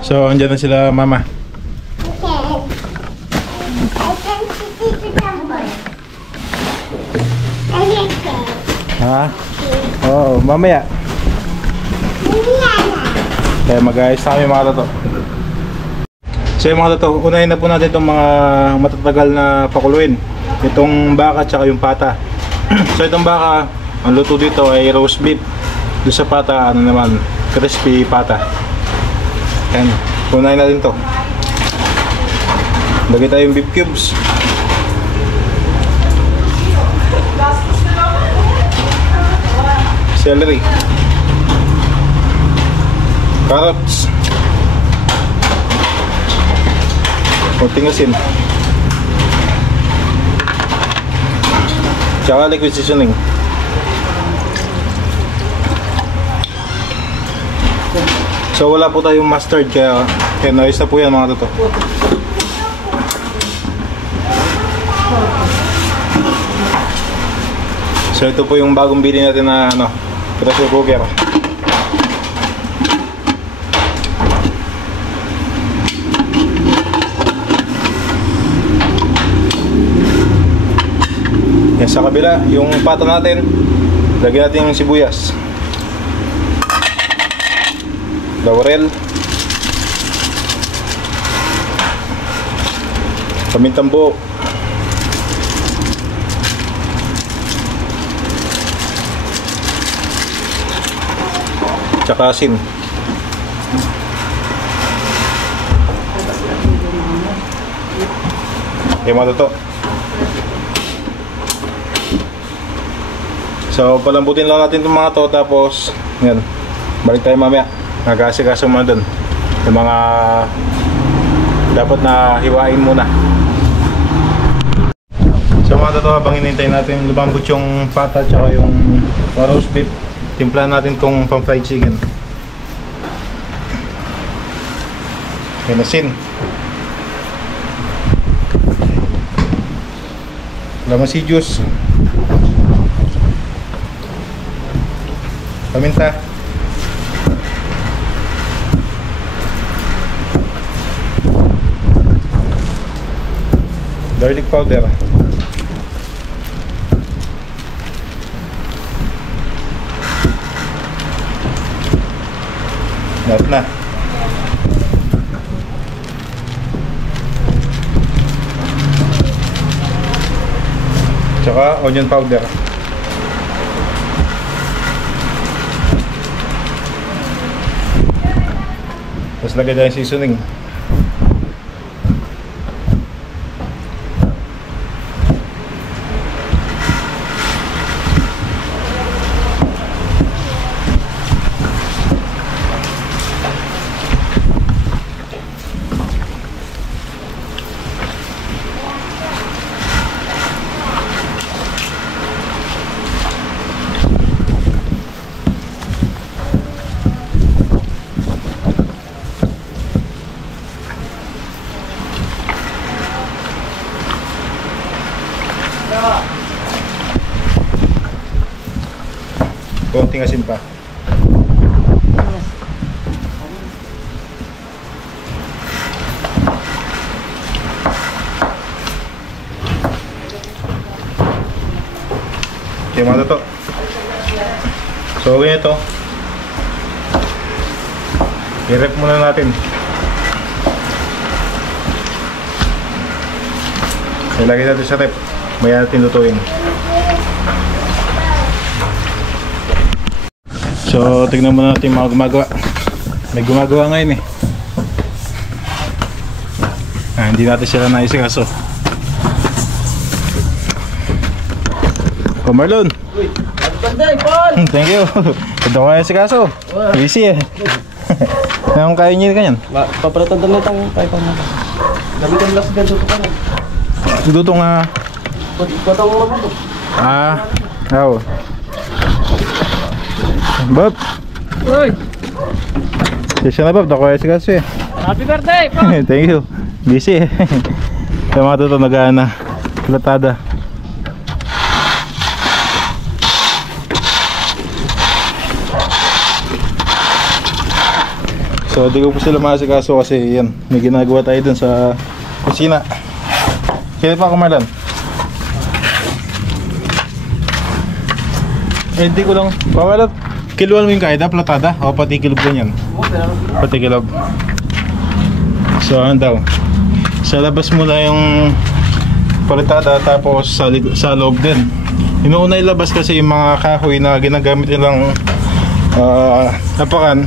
So, andyan na sila mama. Ha? Oo, mamaya. Kaya mag-ayos na kami mga toto. So yung mga toto, unahin na po natin itong mga matatagal na pakuluin. Itong baka at saka yung pata. So itong baka, ang luto dito ay roast beef. Doon sa pata, ano naman, crispy pata. Ayan, unahin natin to. Lagay tayo yung beef cubes. Celery, carrots, konting asin, tsaka liquid seasoning. So wala po tayong mustard kaya ayos na po yan mga toto. So ito po yung bagong bili natin na pressure cooker. Yan sa kabila, yung pata natin, lagyan natin yung sibuyas, laurel, pamintang buo, tsaka asin. Okay mga toto. So palambutin lang natin itong mga to, tapos yan, balik tayo mamaya. Nag-aasikaso muna dun yung mga dapat na hiwain muna. So mga toto, habang hinintay natin lumambot yung pata tsaka yung roast beef, timplahan natin tong pang fried chicken. Yan, asin, lamansi juice, paminta, garlic powder, lahat na. Tsaka onion powder. Tapos lagay tayo yung seasoning. Konting asin pa. Okay mga toto. So ganito, i-rep muna natin. Ilagay natin sa rep, maya natin lutuin. So tignan muna natin mga gumagawa. May gumagawa ngayon eh. Hindi natin sila naisikaso. Oh Marlon, thank you. Ito ko yung sikaso. Busy eh. Anong kain niyo kanyan? Paparatan doon itong kain pa mo. Gamitin lang sa ganito ka na. Dudutong Patang mo ba? Oo. Bob. Uy. Sesya na Bob, ako yung sikaso eh. Happy birthday, Bob. Thank you. Busy eh. Sa mga tuto nag-aana. Latada. So di ko po sila masikaso kasi yan, may ginagawa tayo dun sa kusina. Kaya pa kumalan? Eh hindi ko lang pawalat. Kiluan mo yung kaida, platada o pati kilog din yan? Pati kilog. So ano daw, sa labas mo na yung platada tapos sa loob din. Inuuna ilabas kasi yung mga kahoy na ginagamit nilang hapakan.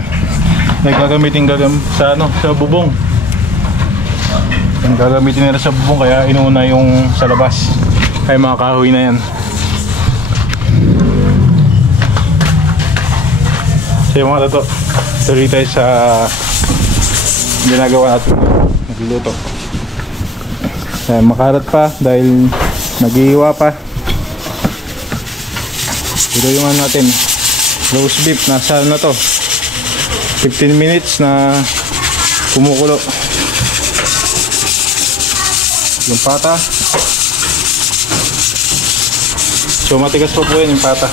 Gagamitin sa sa bubong. Yung gagamitin nila sa bubong kaya inuuna yung sa labas. Kaya mga kahoy na yan. So yung mga tato, tuloy tayo sa ginagawa natin. Nagluluto. Makarat pa dahil nag-iiwa pa. Ito yung ano natin, roast beef. Nasa na to 15 minutes na kumukulo. Yung pata, so matigas pa po yan yung pata.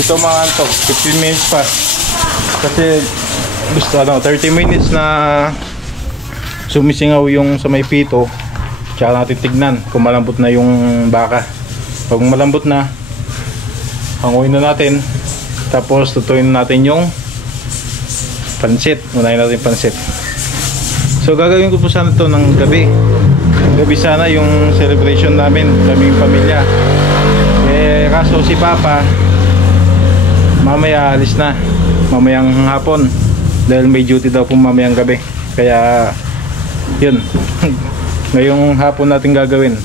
Ito mga anto, 15 minutes pa kasi gusto 30 minutes na sumisingaw yung sa may pito. Tsaka natin tignan kung malambot na yung baka. Pag malambot na, hanguin na natin, tapos tutuin natin yung pansit. Unahin natin pansit. So gagawin ko po sana ito ng gabi. Gabi sana yung celebration namin, kaming pamilya. Eh kaso si Papa mamaya alis na, mamayang hapon, dahil may duty daw po mamayang gabi. Kaya yun ngayong hapon natin gagawin.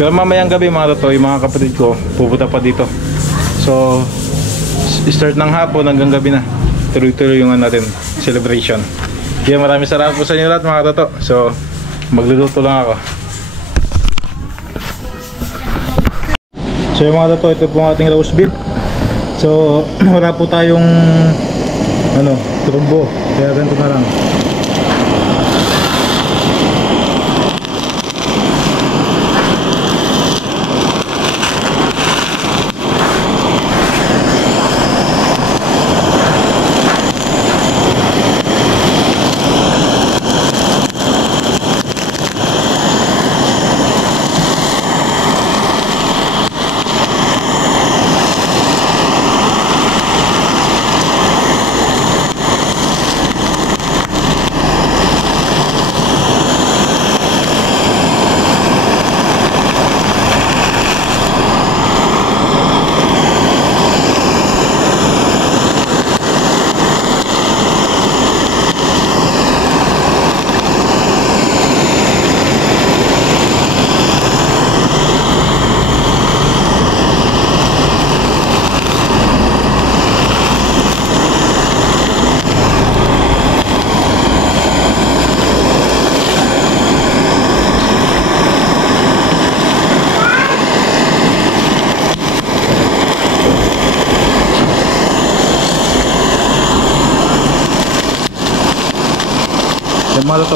Pero mamayang gabi mga tatoy, mga kapatid ko pupunta pa dito. So start ng hapon hanggang gabi na, tuloy-tuloy yung natin celebration. Kaya maraming salamat po sa inyo lahat mga tato. So magluluto lang ako. So yung mga tato, ito po ang ating roast beef. So wala po tayong trumbo, kaya ganito na lang.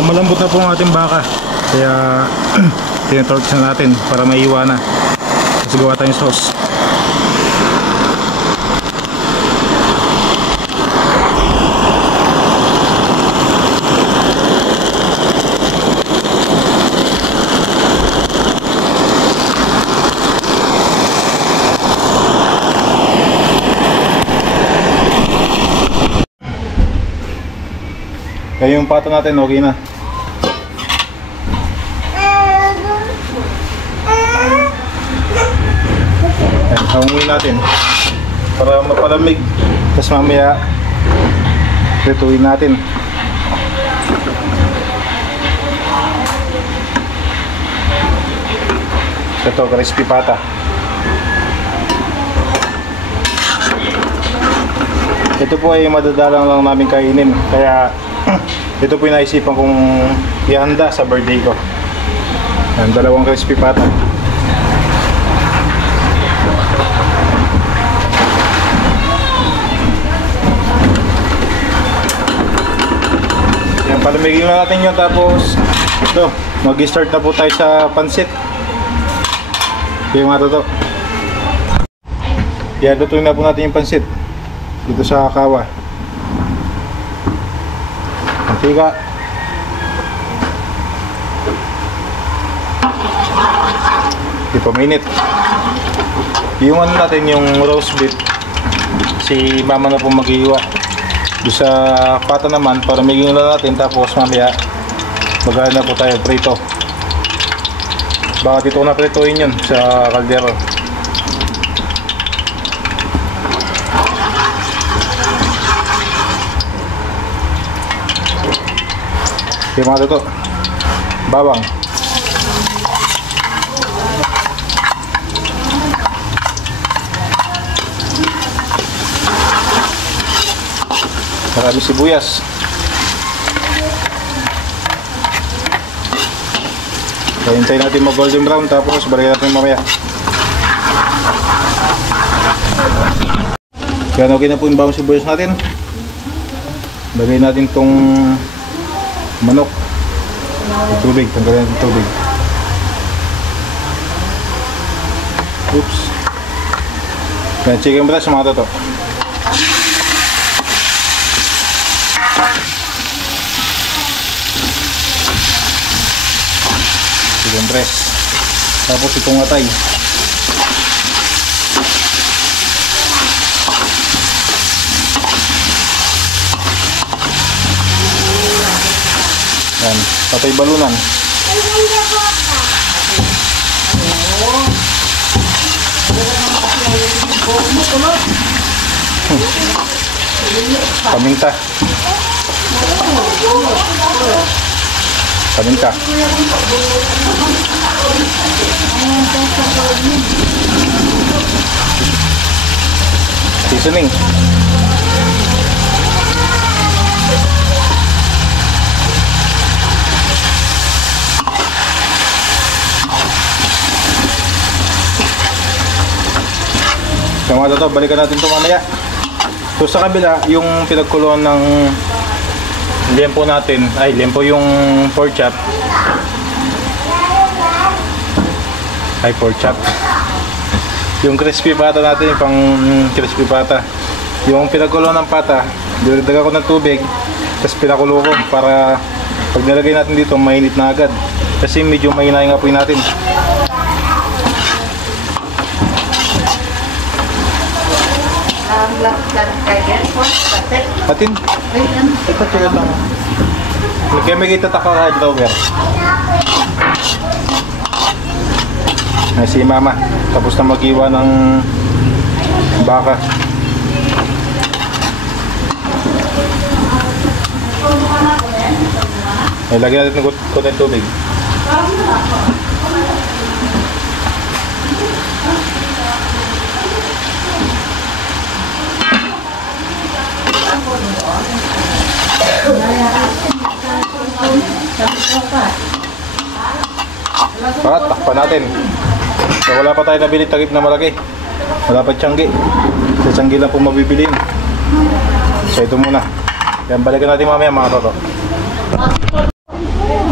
Malambot na po ang ating baka, kaya tinatorch na natin para maiwa na. Tapos gawa tayong sauce. Kaya yung pato natin okay na. Hanguin natin para mapalamig. Tapos mamaya prituin natin. Ito, crispy pata. Ito po ay madadalang lang namin kainin. Kaya ito po yung naisipan kong ihanda sa birthday ko. Ang dalawang crispy pata. Yan, palamigin na natin yun. Tapos ito, mag-start na po tayo sa pansit. Yung mga toto. Yan, lutuin na po natin yung pansit dito sa kawa. mantika. Di pa minute. Yung ano natin, yung roast beef, si mama na po mag-iwa. Doon sa pata naman, para maging lang natin, tapos mamaya maghahan na po tayo prito. Baka dito ko na prituin yun sa kaldero. Okay mga toto, bawang, marami sibuyas. So, hintayin natin mag golden brown, tapos balikan natin mamaya. Kaya okay na po yung bawang sibuyas natin. Lagay natin tong manok. Yung tubig, tanggalin natin tubig. Oops. Kaya chicken breast mga toto. Chicken breast. Tapos itong atay. Yan, patay balunan. Paminta. Paminta. Seasoning. So mga toto, balikan natin ito mamaya. So sa kabila, yung pinagkuluan ng liempo natin, ay liempo yung pork chop. Ay pork chop. Yung crispy pata natin, yung pang crispy pata. Yung pinagkuluan ng pata, dinagdagan ko ng tubig, tapos pinakulo ko para pag nilagay natin dito, mainit na agad. Kasi medyo mahinay nga po natin. Atin? Ito siya lang. Kaya may kitataka ka driver. Si mama, tapos na mag-iwa ng baka. Lagyan natin ng konting tubig. At takpan natin. So wala pa tayo nabili takip na malaki. Wala pa tiyanggi. Sa tiyanggi lang po mabibilin. So ito muna. Yan, balikan natin mamaya mga toto.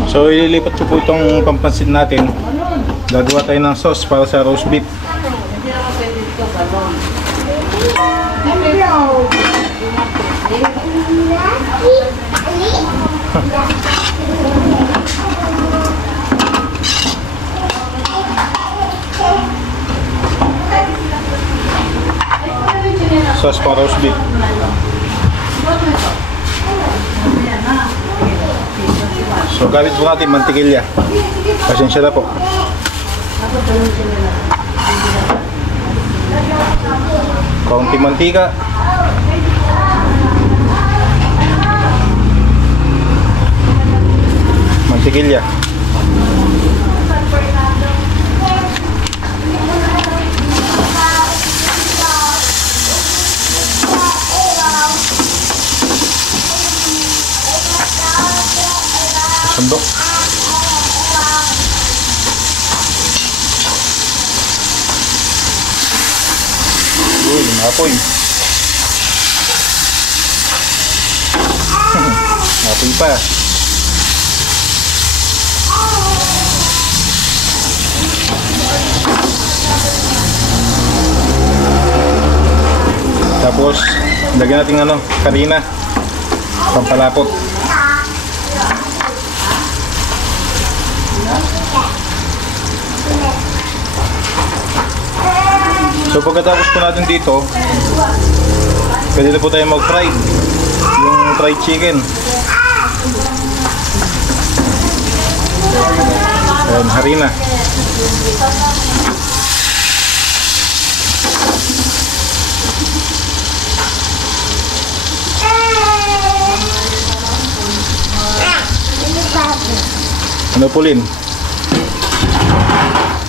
So ililipat ko po itong pampansin natin. Gagawa tayo ng sauce para sa roast beef. Sauce para roast beef. So gamit po natin mantikilya. Pasensya na po. Kaunting mantika. Mantikilya. Sandok. Uy, apoy. Apoy pa. Tapos lagyan natin karina, pampalapot. So pagkatapos po natin dito, pwede na po tayo mag-fried. Yung fried chicken. Ayan, harina. Ano po, Lin?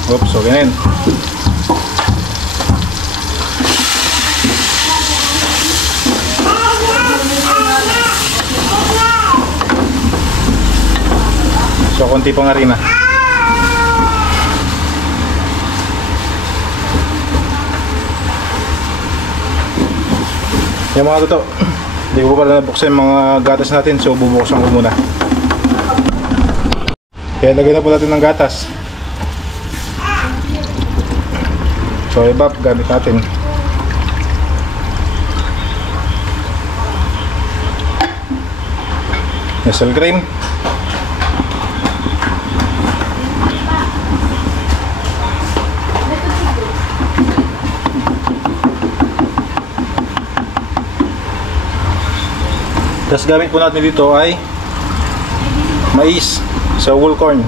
Oops, okay na yun. So, konti pang harina. Yan mga toto. Hindi ko pala nabuksan yung mga gatas natin, so bubuksan ko muna. Kaya lagay na po natin ng gatas. So, ibap, gamit natin. Nestle cream. Tapos gamit po natin dito ay mais sa whole corn.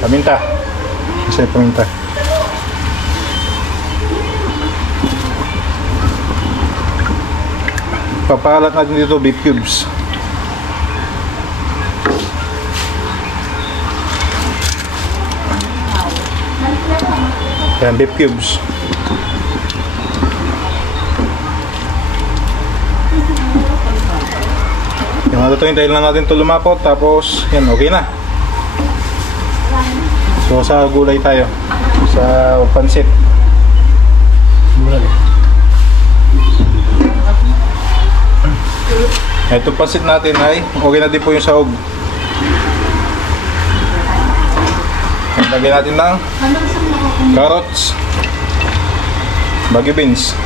Paminta. Isa yung paminta. Papalat natin dito beef cubes. Yan, beef cubes. Yung mga tutuin, dahil na natin ito lumapot. Tapos, yan, okay na. So, sa gulay tayo. Sa pansit. Gulay. Ito pansit natin ay okay na din po yung sahog. Lagyan natin ng carrots, bagyo beans.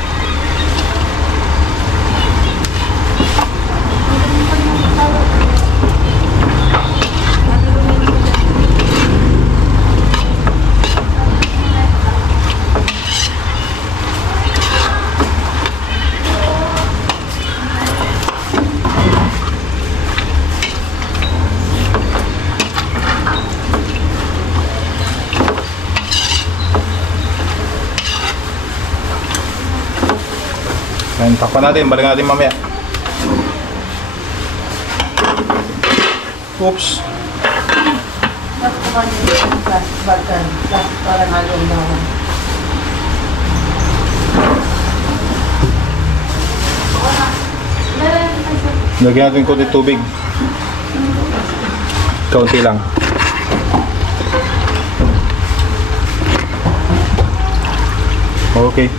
Ayan, takpan natin, balik natin mamaya. Oops. Lagyan natin konti tubig. Kaunti lang. Okay.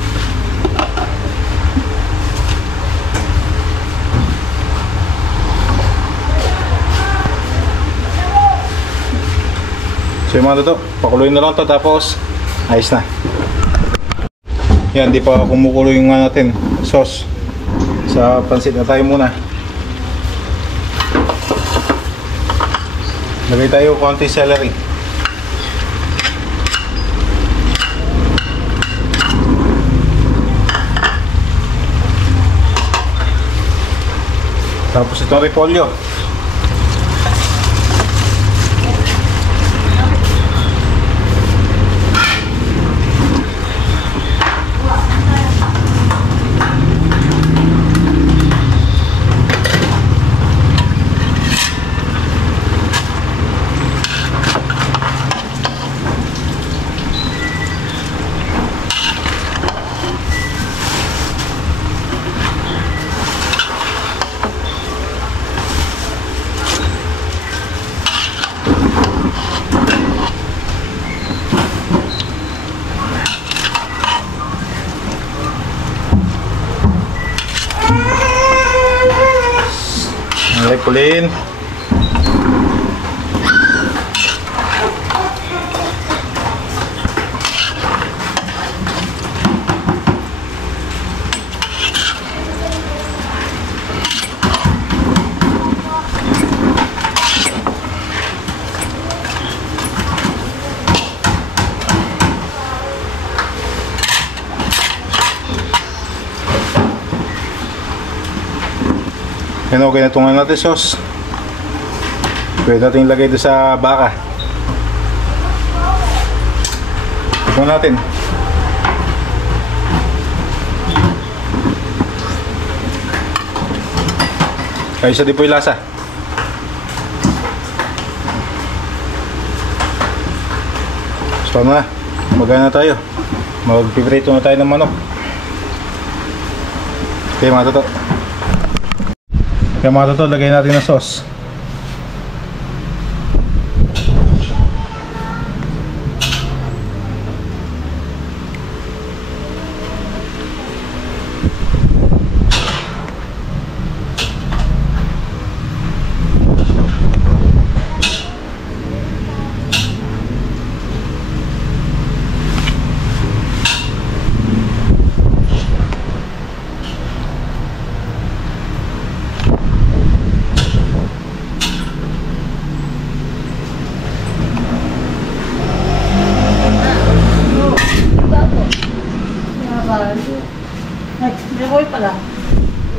So yung mga toto, pakuluin na lang to tapos ayos na. Yan, di pa kumukulo yung natin sauce. Sa pansit na tayo muna. Lagay tayo konti celery. Tapos itong repolyo. Pulin. Yan, okay na itong natin sauce. Pwede natin ilagay doon sa baka. Ito natin. Kaya isa din po yung lasa. So na, magana na tayo. Mag-piprito na tayo ng manok. Okay mga toto. Okay mga toto, lagay natin ng sauce.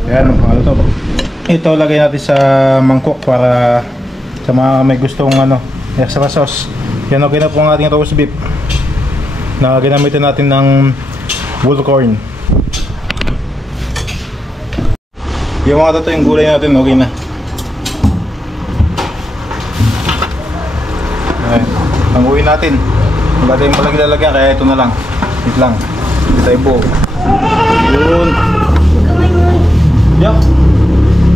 Ayan, ano to? Ito lagay natin sa mangkok para sa mga may gustong extra sauce. Yan, okay na po ang ating roast beef na ginamitan natin ng whole corn. Yung mga to, yung gulay natin okay na. Ayan, panguhin natin. Wala tayong palagi lalagyan kaya ito na lang. Wait lang. Hindi tayo buo. Yun. Yak.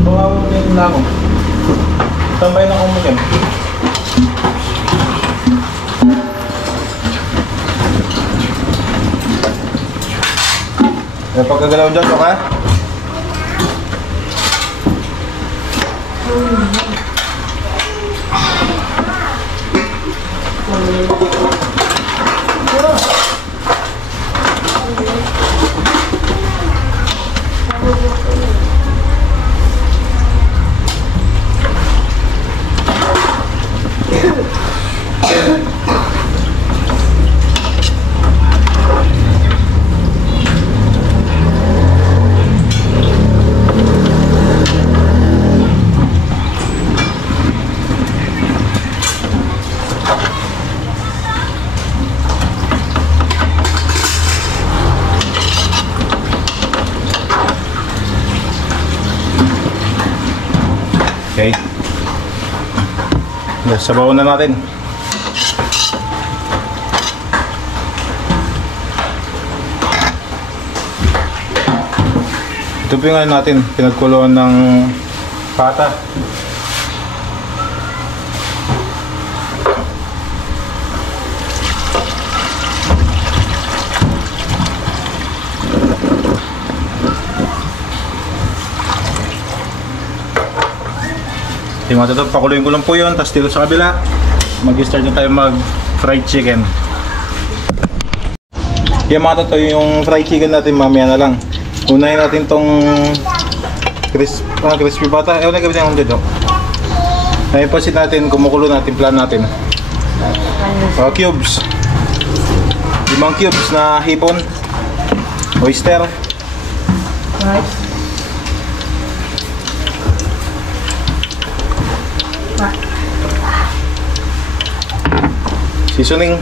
Pangawag na yung langong. Tambay na kong magyan. Kaya pagkagalaw dyan, okay? Okay. Sabawan na natin. Ito po yung natin, pinagkuluan ng pata. Yung mga toto, pakuluin ko lang po yun. Tapos dito sa kabila, mag-start na tayo mag-fried chicken. Yung mga toto, yung fried chicken natin mamaya na lang. Unahin natin tong crispy pata. Ewan na gawin natin dito. Ngayon pa natin, kumukulo natin, plan natin. Cubes. 5 cubes na hipon. Oyster. Nice. Seasoning.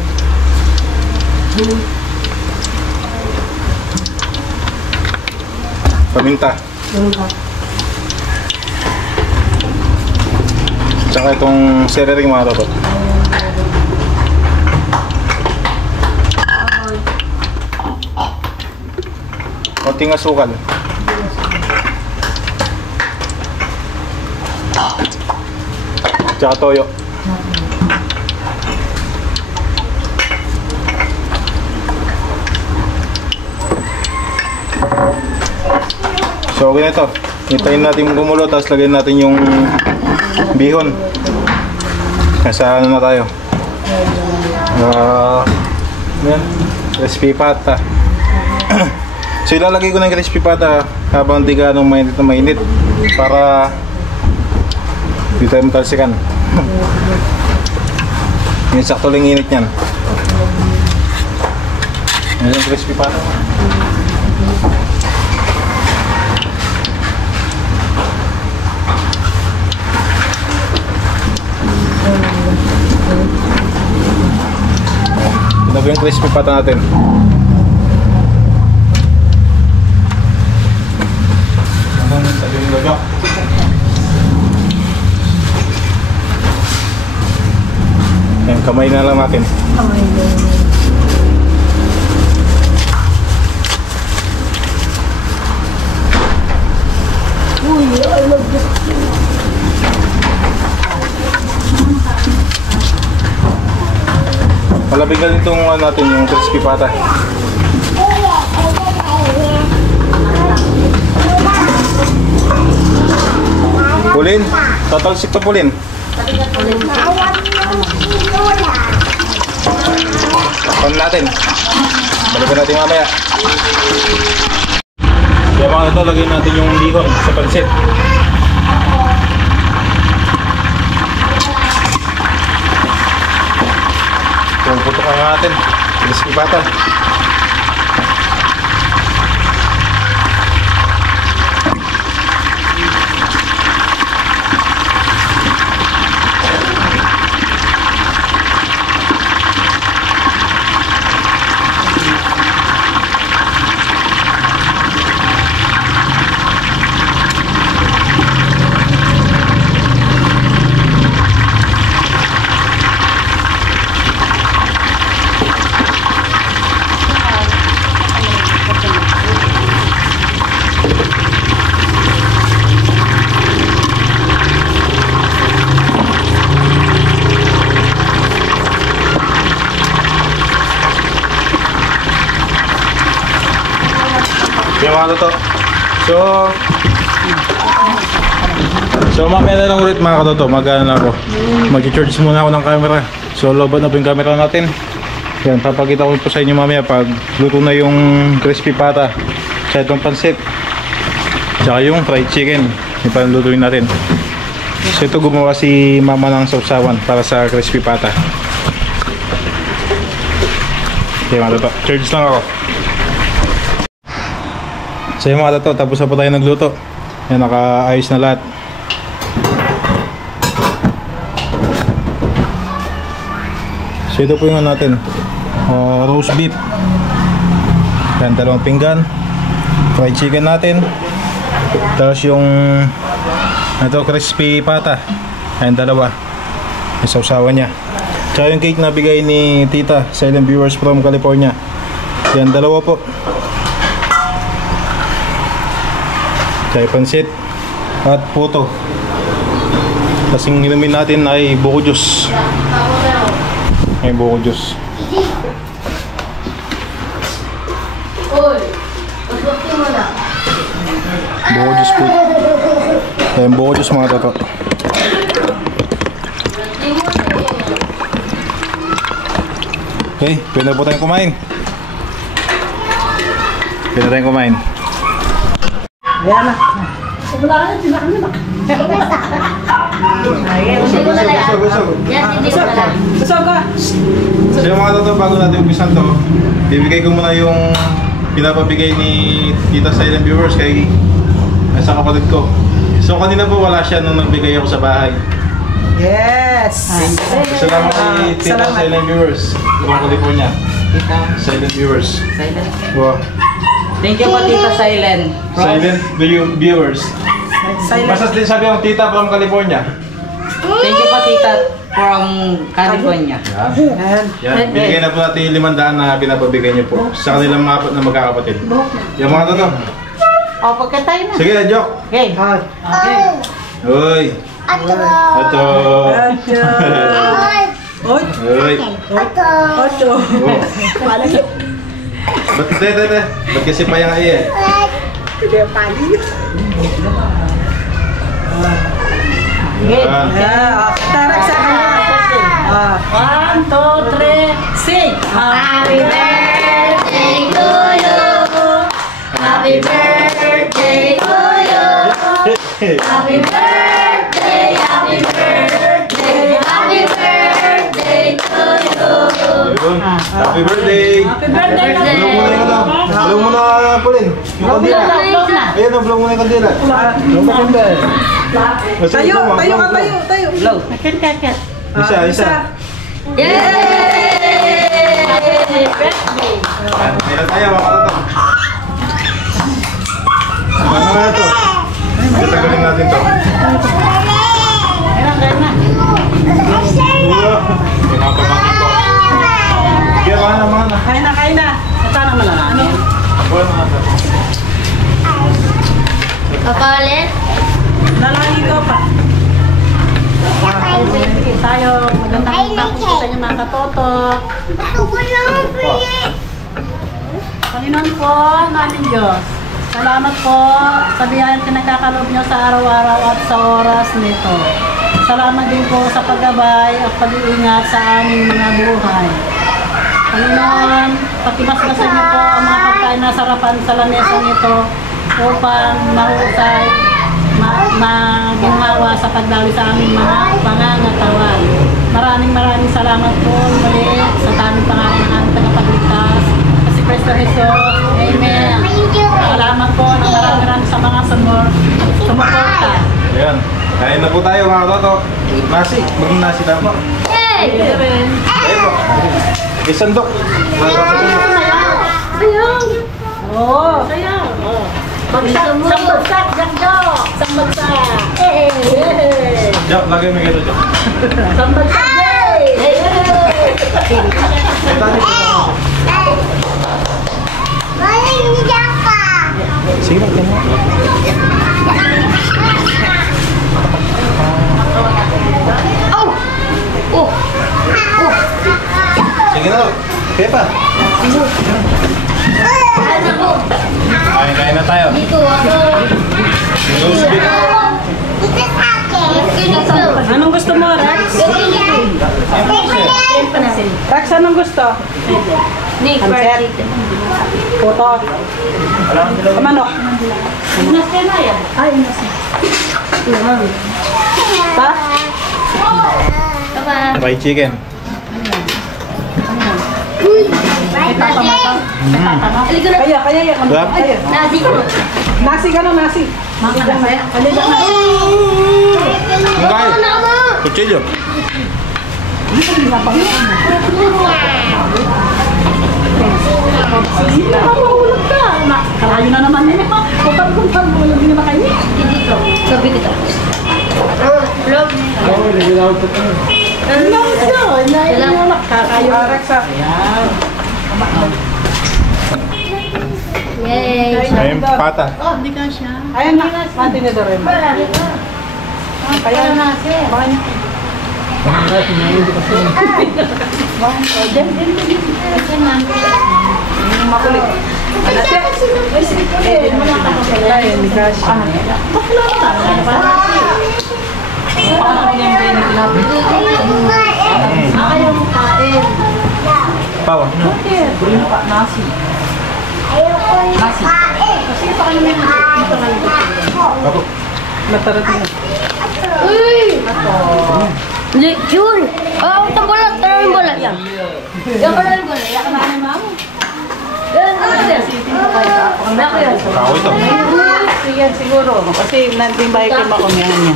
Paminta. Tsaka itong celery mga toto. Konting asukal. Tsaka toyo. So okay na ito. Hintayin natin gumulo, tapos lagyan natin yung bihon. Nasa ano na tayo? Yan. Crispy pata. So ilalagay ko ng crispy pata habang di ganong mainit na mainit para di tayo matalsikan. Yung sakto lang init yan. Yan yung crispy pata. Ito po yung crispy pata natin. Sabi yung logo. Ayan, kamay na lang natin. Kamay din. Uy, I love this. Palabigan itong natin yung crispy pata. Pulin, tatalsik to Pulin. Takpan natin. Balikan natin mamaya. Kaya mga ito, lagyan natin yung bihon sa pansit. Puputokan natin. Crispy pata. Yung mga toto. So mamaya na lang ulit mga katoto. Mag-charge muna ako ng camera. So lobat na po yung camera natin. Yan, papakita ko po sa inyo mamaya pag luto na yung crispy pata sa itong pansit. Tsaka yung fried chicken. Yung panlutuin natin. So ito gumawa si mama ng sausawan para sa crispy pata. Okay mga toto, charge lang ako. So yung mga toto, tapos na po tayo nagluto. Yan, nakaayos na lahat. So ito po yung natin, roast beef. Yan, 2 pinggan. Fried chicken natin. Tapos yung ito, crispy pata. Yan, 2. Yung sausawan niya. Tsaka yung cake na bigay ni Tita, silent viewers from California. Yan, 2 po. Tsaka pansit at puto. Kasing inumin natin ay buko juice. Ay buko juice. Buko juice po. Ayan, buko juice mga toto. Okay, pwede na po tayong kumain. Pwede na tayong kumain. Ayan na. Wala ka na, tinakam na. Busog ka. So yung mga toto, bago natin umpisan to, bibigay ko muna yung pinapabigay ni Tita Silent Viewers kay sa kapatid ko. So kanina po wala siya nung nagbigay ako sa bahay. Yes! Salamat kay Tita Salamat. Silent Viewers from California. Tita Silent Viewers. Silent. Wow. Thank you po, Tita Silent. Silent Viewers. Silent. Basta din sabi ang Tita from California. Thank you po, Tita from California. Yan. Ayan. Yan. Binigay na po natin yung 500 na pinapabigay niyo po sa kanilang mga apat na magkakapatid. Yung mga toto. O, pagkatay na. Sige, joke. Okay. Ay. Okay. Uy. Ato. Ato. Oy. Uy. Ato. Oh. Ba't tete? Ba't kasi payang ay eh? Hindi pali. Yan. Tarak sa kanya. 1, 2, 3, sing! Happy birthday to you! Happy birthday to you! Happy birthday! Happy birthday! Happy birthday to you! Yun. Happy birthday! Happy birthday! Blow muna yung ano. Blow muna, Pauline. Yung kandila. Ayan o, blow muna yung kandila. Tayo, tayo ka, tayo, tayo. Blow. Makan. Isa. Yay! birthday. Kailan tayo mga katoto? Ano na ito? Tatagalin natin to. Kaya na. Pinapamangkin ko. Kaya mana. Kain na. Ito naman na namin. Kapalit? Lalaki ko pa. Tayo, magandang tapos sa inyo mga katoto. Panginoon po, namin Diyos. Salamat po sa biyayang pinagkakaloob niyo sa araw-araw at sa oras nito. Salamat din po sa paggabay at pag-iingat sa aming mga buhay. Panginoon, pakimasmasan niyo po ang mga pagkain na sarapan sa lamesa nito upang mahusay, maginhawa sa pagdali sa aming mga pangangatawan. Maraming salamat po muli sa taming pangalan ng aming tagapagligtas. Kasi Kristo Jesus, Amen. Salamat po ng marami sa mga sumuporta. Ayan. Kain na po tayo mga katoto. Nasi. Maging nasi lang po. Ayun po. Isandok. Oo. Sambagsak, Jakjo! Sambagsak! Diyak, lagay mo gito, Diyak. Sambagsak, Sige, magkano. Sige na. Pepa. Kain na tayo. Roast beef. Anong gusto mo, Rex? Rex, anong gusto? Pansit. Puto. Manok. Ay, pa? Fried chicken. Kaya yan. Sarap. Nasi ka na, nasi. Mungkay. Kutsilyo. Nakapahulog ka. Kalayo na naman nila. Putang-putang mo yung hindi makainin. Sabi kita. Lang siya. Inayin mo na. Kakayo. Rex, ayan. Yay! Ayun, pata. Ayan na. Mantinidor rin. Kaya na. Makulit. Ayan, ni Cash. Ayaw mo kain. Pawa. Nasi. Kasi pa kayo may dito lang dito. Ako. Natarat mo. Lechon! Oh, ito bola. Tara yung bola. Yan. Yan bola yung bola. Yan ka na yung mamo. Yan. Ako yan. Kao ito. Yan siguro. Kasi nandun ba kayo makumihan niya.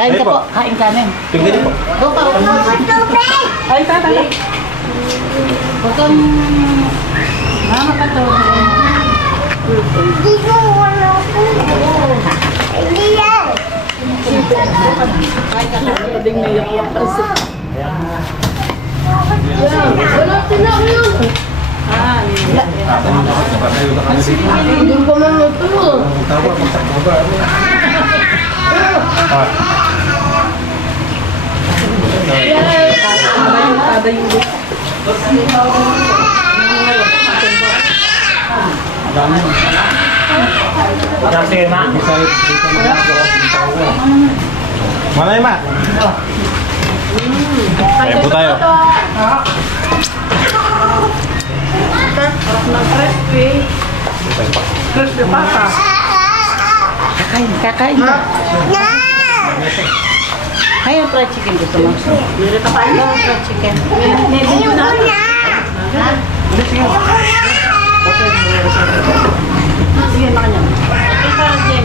Kain ka po. Kain kanin. Tingnan po. Ay, tata. Huwag kang... Mama ka to. Mana ya, Mak? Kain po tayo. Crispy pata. Kakain ka. Kaya fried chicken gusto mo? Meron ka pa ito, fried chicken. May video na. Sige, makanya. Okay, parang dyan.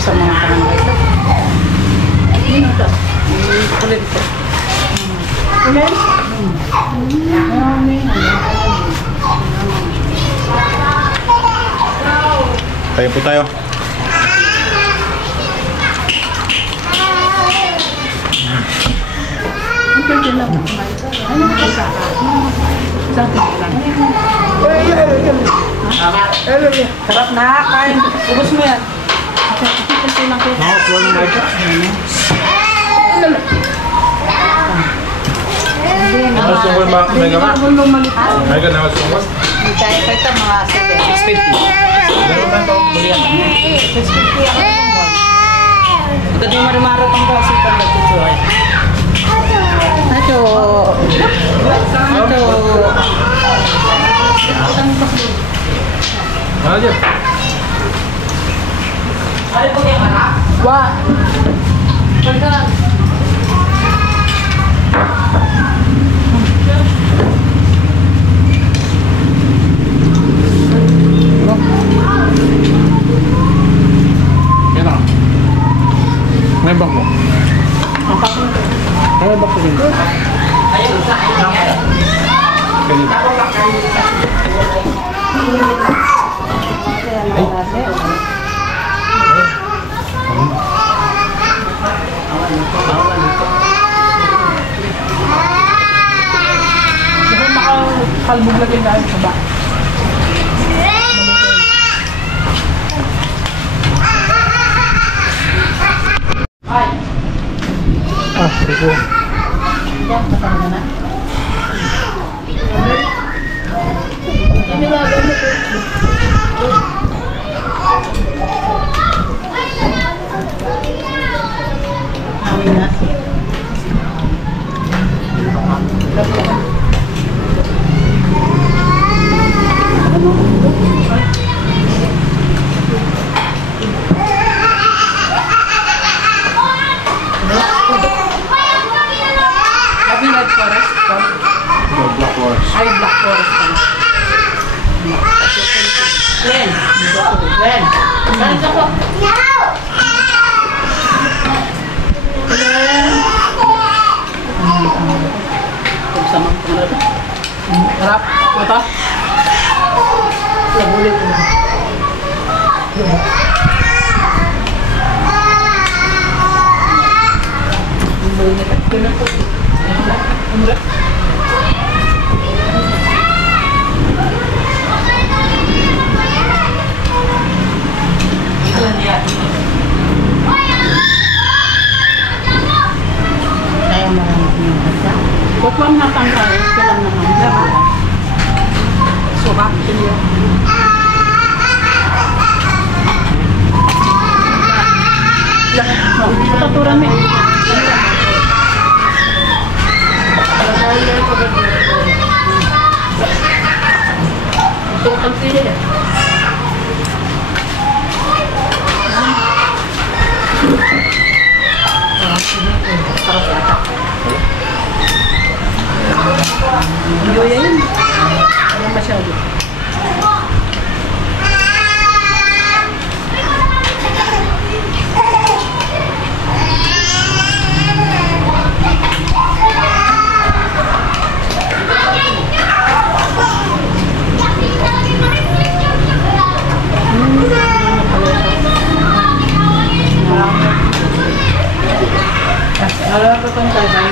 Sa mga panangay ito. Kulit ito. Ulit? Tayo po tayo. Sarap na, kain. Ubus mo yan. Gusto ko yung may gama? May gana, gusto ko. Kaya pa ito mga 650. Tadi mari-mari tong kasi kan nagtutuloy. Acho. Ano dyan? Ay po kay mana? Wah. Yan na. May bag mo. May bag ko din. Kalbog lagi dahil sa ba. Ito. Black Forest. Black Forest. Ay, Black Forest. Len. Len. Kan ako. Harap. Ito. Labulit. Huwag mo natanggal. Kailan naman. Suka. Kiliyo. Taturan mo. Tukang pili. Sarap yata. Enjoy yan. Ayan masyado. Alam ko kung tayo.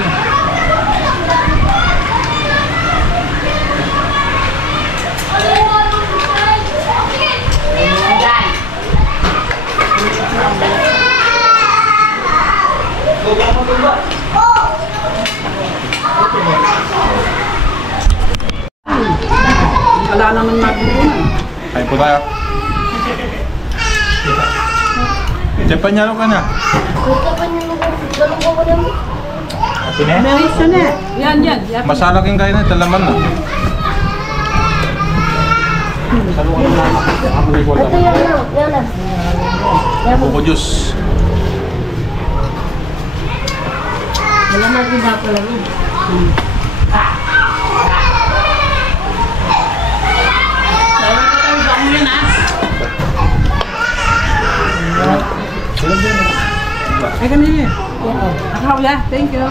Wala naman matutunan. Kain po tayo. Japanyalo ka na. Ito na. Meron siya na. Yan. Masalaking kain na. Talaman na. Buko juice. Wala na rin na pala rin. Ay, kanina. Ako, thank you.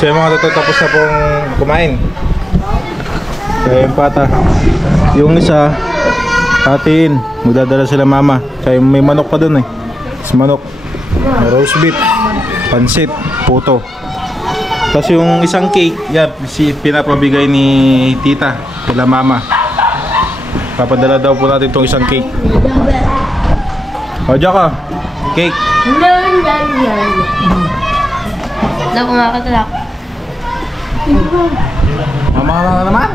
So yung mga toto tapos na pong kumain. Kaya yung pata. Yung isa, hatiin. Magdadala sila mama. Kaya may manok pa dun eh. Mas manok. May roast beef. Pansit. Puto. Tapos yung isang cake, yan, pinapabigay ni tita. Kila mama. Papadala daw po natin itong isang cake. O, Jaka. Cake. Wala ko makakatalak. Mama ka na naman.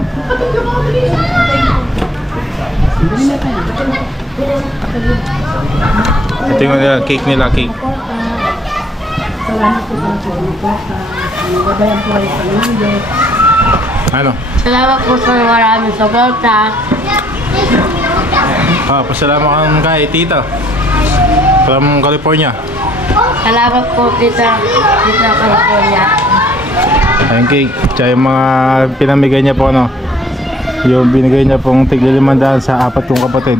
Ito yung cake nila, cake. Ano? Salamat po sa maraming suporta. Pasalamat kay tita. From California. Salamat po, Tita California. Ayun cake. Tsaka yung mga pinamigay niya po ano. Yung binigay niya pong tig-500 sa 4 kong kapatid.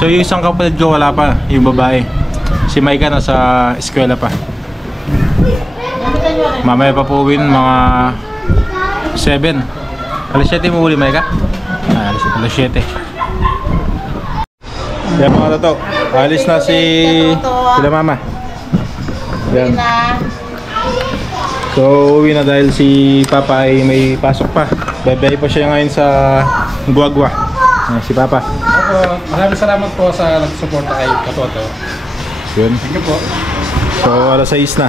So yung isang kapatid ko wala pa, yung babae. Si Maika nasa eskwela pa. Mamaya pa po uwin mga 7. Alas 7 mo uli Maika? Alas 7. Yan mga toto. Alis na sila mama. Yan. So uwi na dahil si Papa ay may pasok pa. Bye-bye pa siya ngayon sa Guagua. Si Papa. Maraming salamat po sa nagsuporta kay Katoto. Yun. Thank you po. So alas 6 na.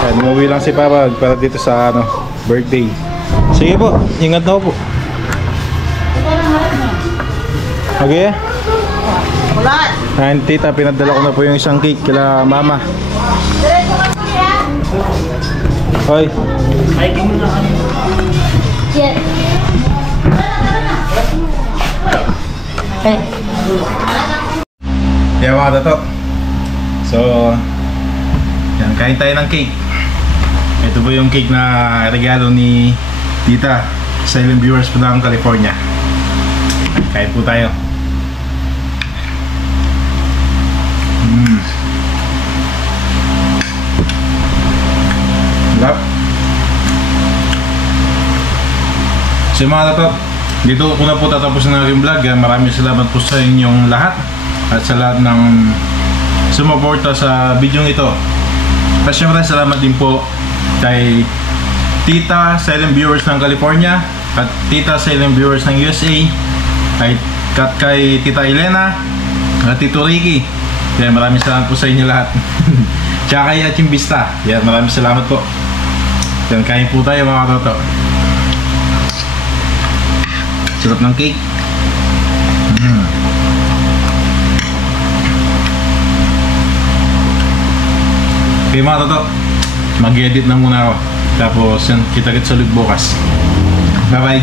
Yan, umuwi lang si Papa para dito sa birthday. Sige po, ingat na po. Okay? Ulat! Ayan tita, pinadala ko na po yung isang cake kila mama. Hoy. Yeah. Okay. Yan mga tato. So, yan, kain tayo ng cake. Ito po yung cake na regalo ni tita sa ilang viewers po ng California. Kain po tayo. Lap. So mga tato, dito ko na po tatapusin ang aking vlog. Maraming salamat po sa inyong lahat at sa lahat ng sumuporta sa video ito. At syempre salamat din po kay tita sa ilang viewers ng California at tita sa ilang viewers ng USA, at kay tita Elena at tito Ricky. Kaya maraming salamat po sa inyo lahat. Tsaka kay Achimbista. Yan, maraming salamat po. Yan, kain po tayo mga toto. Sarap ng cake. Okay mga toto, mag-edit na muna ako. Tapos kita-kits ulit bukas. Bye bye.